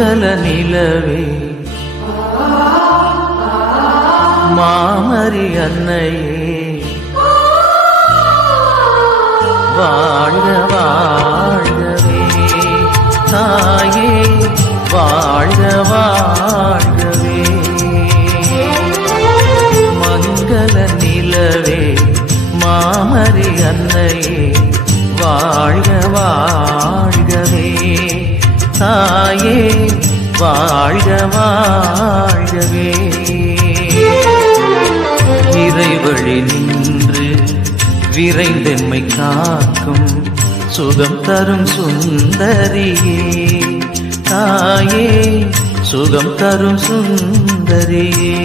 மங்கள நிலவே மாமரி அன்னையே வாழ்க வாழ்கவே தாயே வாழ்க வாழ்கவே மங்கள நிலவே மாமரி அன்னையே வாழ்க வாழ்கவே தாயே வாழ்க வாழ்கவே இறைவழி நின்று விரைந்தெம்மை காக்கும் சுகம் தரும் சுந்தரியே தாயே சுகம் தரும் சுந்தரியே